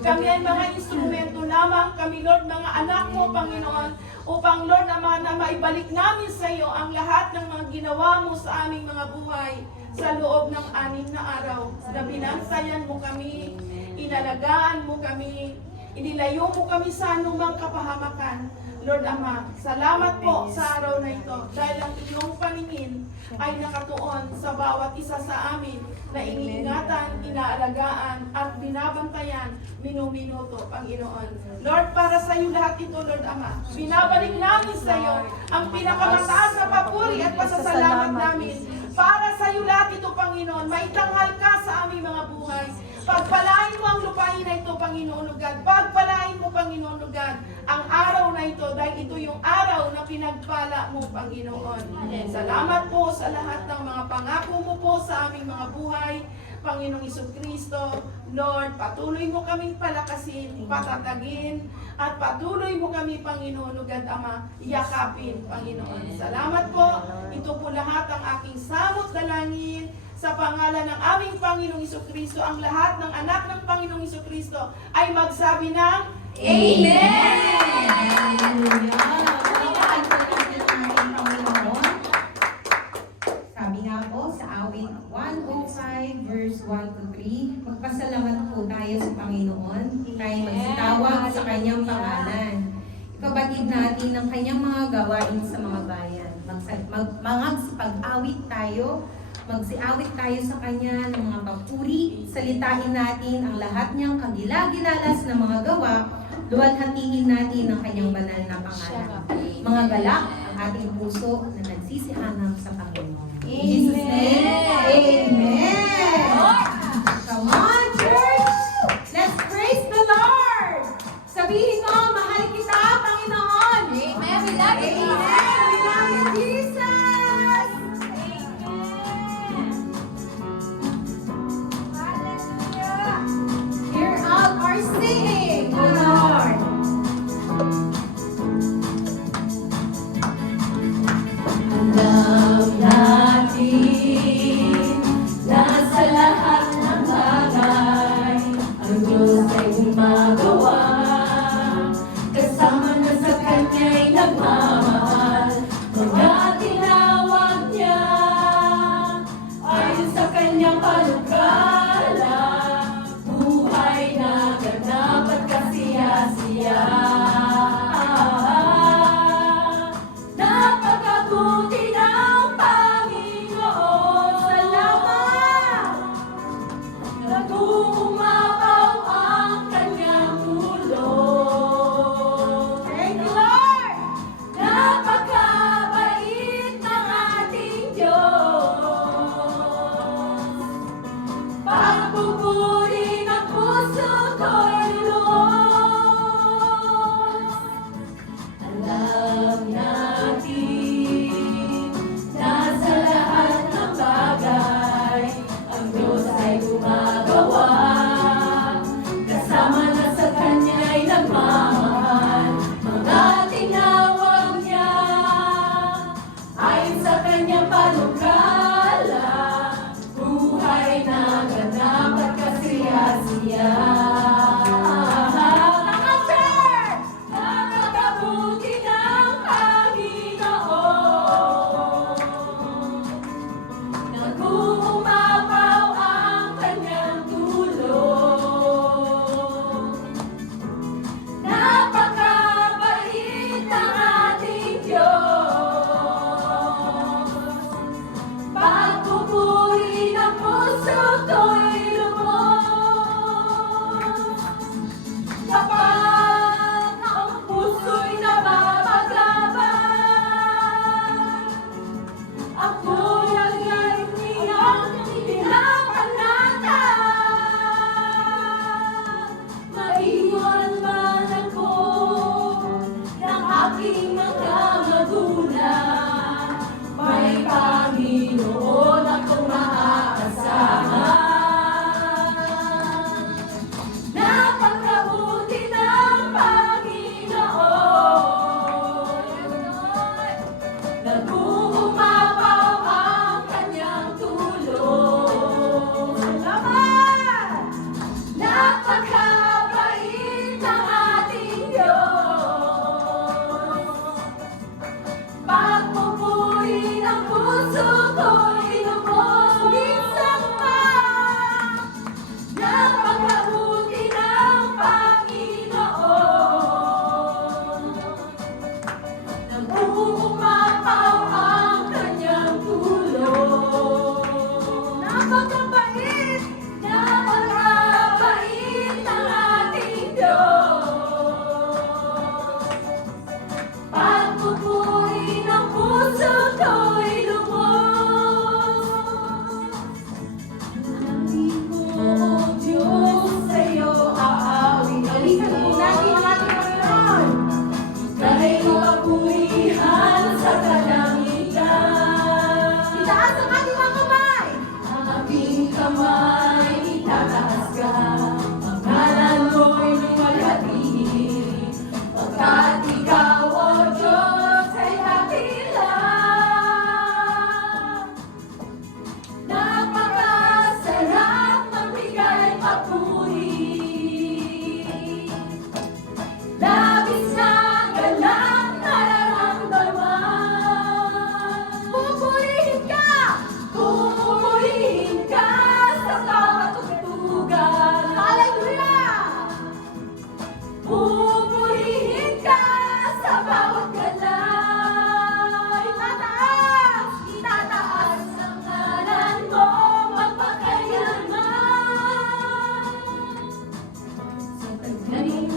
Kami ay mga instrumento lamang. Kami, Lord, mga anak mo, Panginoon, upang, Lord, Ama, na maibalik namin sa iyo ang lahat ng mga ginawa mo sa aming mga buhay sa loob ng 6 na araw. Na binansayan mo kami, inalagaan mo kami, inilayo mo kami sa anumang kapahamakan. Lord Ama, salamat po sa araw na ito dahil ang iyong paningin ay nakatuon sa bawat isa sa amin na iniingatan, inaalagaan at binabantayan minuminuto, Panginoon. Lord, para sa iyo lahat ito, Lord Ama, binabalik namin sa iyo ang pinakamataas na papuri at pasasalamat namin. Para sa iyo lahat ito, Panginoon, maitanghal ka sa aming mga buhay. Pagpalain mo ang lupain na ito, Panginoon God. Pagpalain mo, Panginoon God, ang araw na ito dahil ito yung araw na pinagpala mo, Panginoon. Salamat po sa lahat ng mga pangako mo po sa aming mga buhay. Panginoong Jesucristo, Lord, patuloy mo kaming palakasin, patatagin, at patuloy mo kami, Panginoon, God Ama, yakapin, Panginoon. Salamat po. Ito po lahat ang aking samot dalangin sa pangalan ng aming Panginoong Jesucristo. Ang lahat ng anak ng Panginoong Jesucristo ay magsabi ng Amen! Sabi nga po sa awit 105 verse 1 to 3, magpasalamat po tayo sa Panginoon, tayo magsitawag sa kanyang pangalan. Ipabatid natin ang kanyang mga gawain sa mga bayan. Magsipag-awit tayo, magsiawit tayo sa kanya ng mga papuri, salitain natin ang lahat niyang kagila-gilalas na mga gawa, luwalhatiin natin ang kanyang banal na pangalan. Mga galak ang ating puso na nagsisihanap sa Panginoon. In Jesus' name, Amen! Come on, church! Let's praise the Lord! Sabihin mo, mahal kita, Panginoon! Amen! We love you, Jesus! Amen! We love you, Jesus! Hear out our singing, O Lord! Alam natin na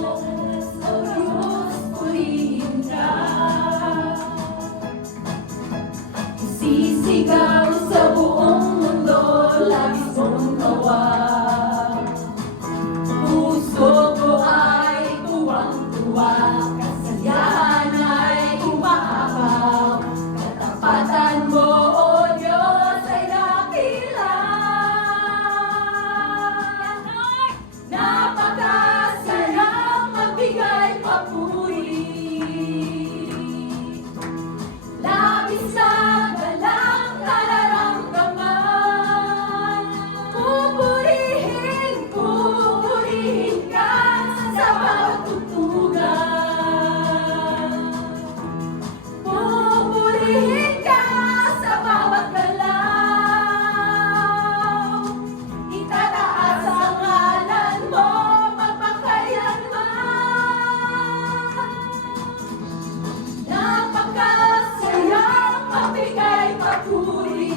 O Diyos, purihin ka. Sisigaw sa buong mundo, labis mong tawa. Puso ko ay tuwang-tuwa, kasiyahan ay umaapaw. Katapatan mo, O Diyos, ay dakila. Napakasayang magbigay papuri. Labis na galang nararamdaman. Pupurihin, pupurihin ka sa bawat tugtugan. Pupurihin ka sa bawat galaw. Itataas ang ngalan mo magpakailanman. Napakasayang mabigay papuri.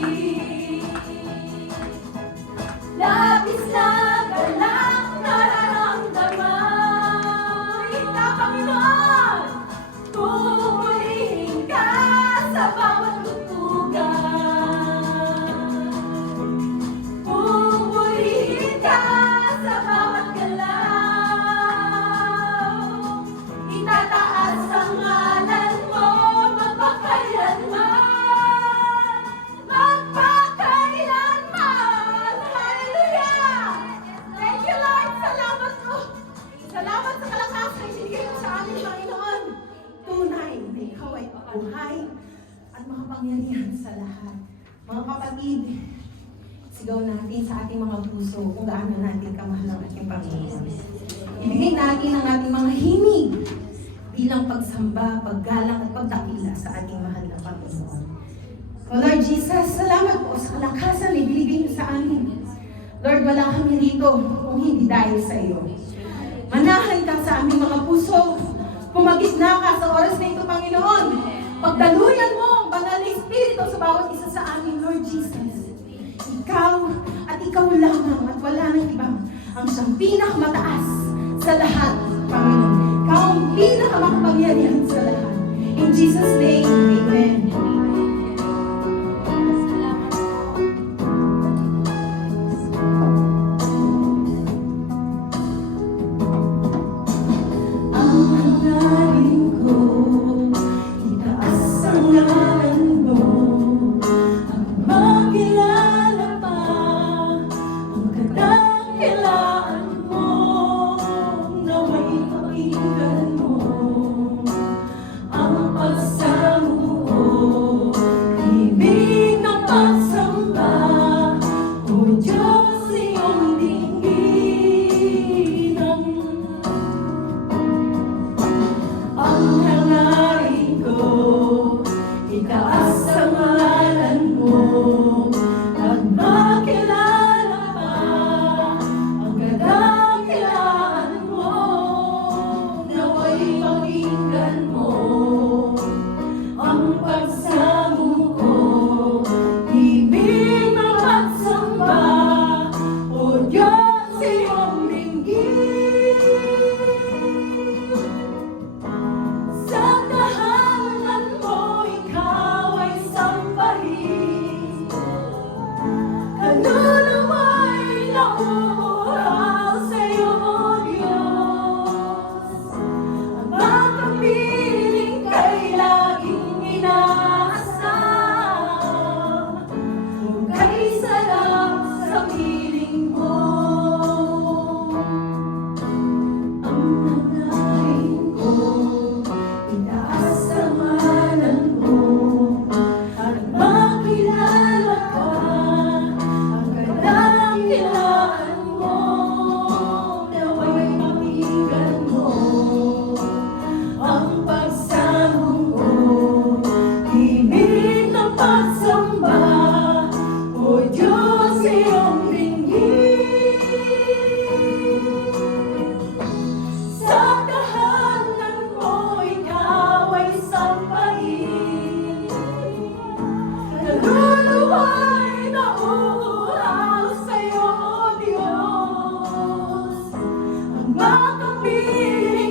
Labis na galang nararamdaman. Ika, Panginoon, pupurihin ka sa bawat tugtugan. Pupurihin ka sa bawat galaw. Itataas ang ngalan mo magpakailanman. Magpakailanman. Hallelujah! Thank you, Lord. Salamat po. Salamat sa kalakasan na ibinigay mo sa amin, Panginoon. Tunay na ikaw ay buhay at makapangyarihan sa lahat. Mga kapatid, sigaw natin sa ating mga puso kung gaano natin kamahal ang ating Panginoon. Ibigay natin ang ating mga himig bilang pagsamba, paggalang at pagdakila sa ating mahal na Panginoon. O Lord Jesus, salamat po sa kalakasan na ibinigay niyo sa amin. Lord, wala kami rito kung hindi dahil sa iyo. Manahan ka sa aming mga puso. Pumagitna ka sa oras na ito, Panginoon. Pagdaluyan mo ang banal na Espiritu sa bawat isa sa amin, Lord Jesus. Ikaw at ikaw lamang at wala nang iba ang siyang pinakamataas sa lahat, Panginoon. Ikaw ang pinakamakapangyarihan sa lahat. In Jesus' name, Amen. Ang hangarin ko, itaas ang ngalan mo, ang makilala pa, ang kadakilaan mo, naway pakinggan mo, ang pagsamuo, ibig ng pagsamba, O Diyos, iyong dinggin. Ang hangarin ko, itaas ang ngalan mo, at makilala pa ang kadakilaan mo, naway pakinggan mo ang pagsamuko, ibig ng pagsamba, O Diyos, iyong dinggin. Sa tahanan mo, ikaw ay sambahin. Kaluluwa'y nauuhaw sa iyo, O Diyos. Ang makapiling kay laging inaasam. Kay sarap sa piling mo. Ang hangarin ko, itaas ang ngalan mo, at makilala ka, ang kadakilaan mo, naway pakinggan mo, ang pagsamo ko, ibig ng pagsamba, O Diyos, iyong dinggin. Sa tahanan mo, ikaw ay sambahin. Kaluluwa'y nauuhaw sa iyo, O Diyos. Ang makapiling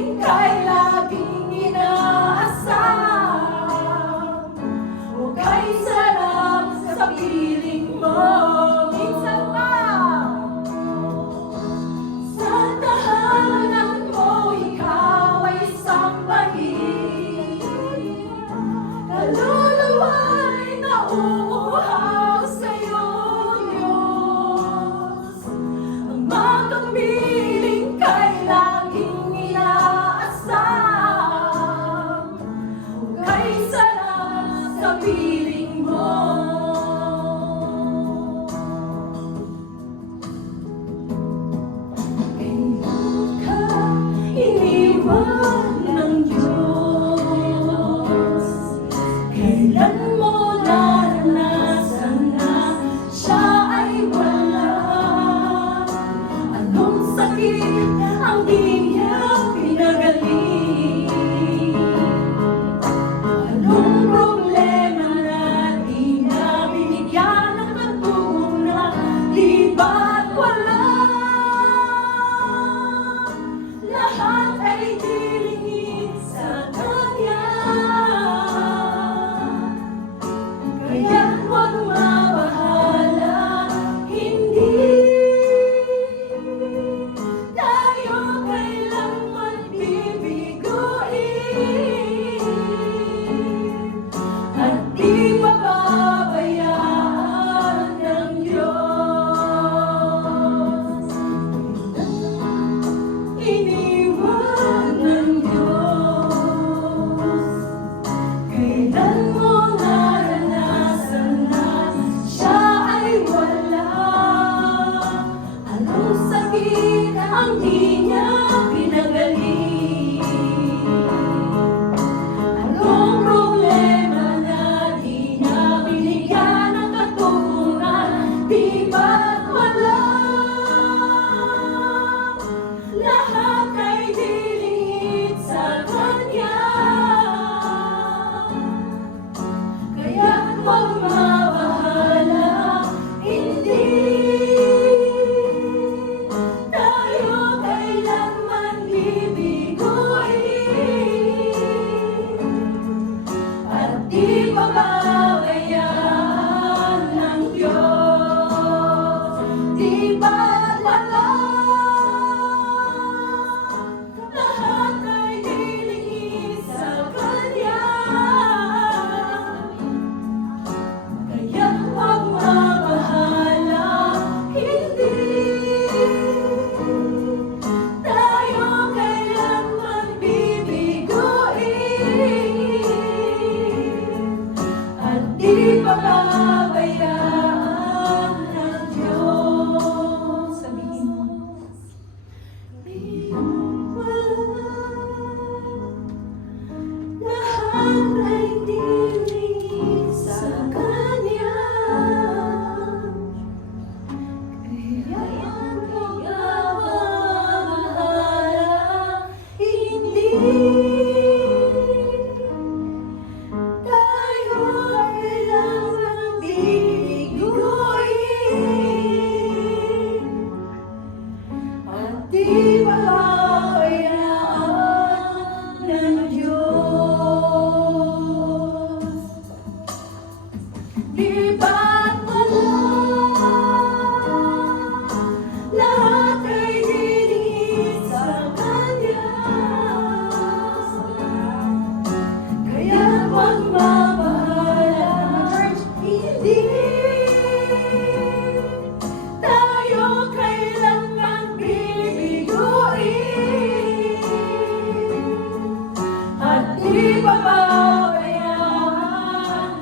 di pababayaan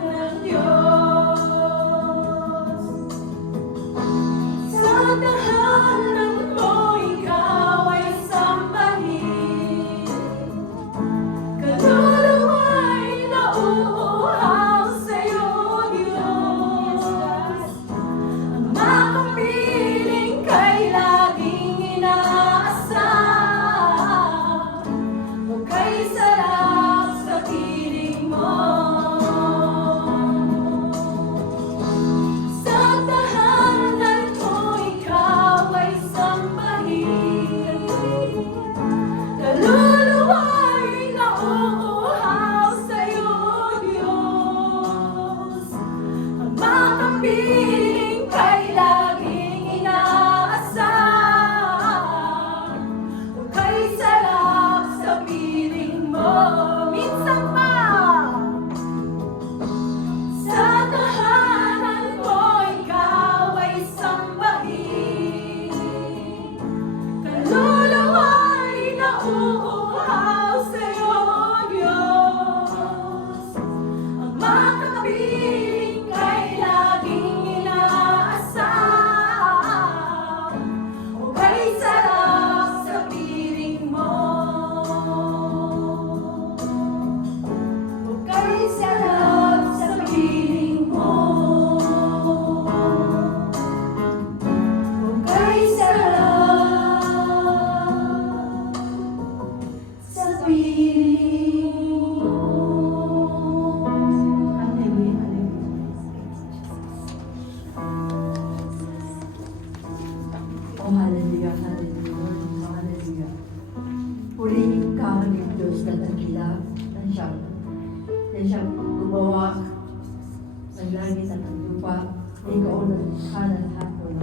ng Diyos. Sa tahanan mo ikaw ay sambahin, kaluluwa'y nauuhaw sa'yo, Diyos. Ang makapiling kay laging inaasam, o kay sarap sa piling mo. Sa tahanan mo ikaw ay sambahin, kaluluwa'y nauuhaw sa'yo, Diyos. Ang makapiling kay laging inaasam, o kay sarap sa piling mo. Minsan pa! Sa tahanan mo ikaw ay sambahin, kaluluwa'y nauuhaw sa'yo, Diyos. Ang makapiling kay laging inaasam, o kay sarap sa piling mo. O kay sarap sa piling mo. O kay sarap sa piling mo. Hallelujah, Oh, hallelujah, hallelujah, hallelujah. Purihin ka ng Diyos na dakila na siyang gumawa ng langit at ang lupa. Ikaw na kanan hapon.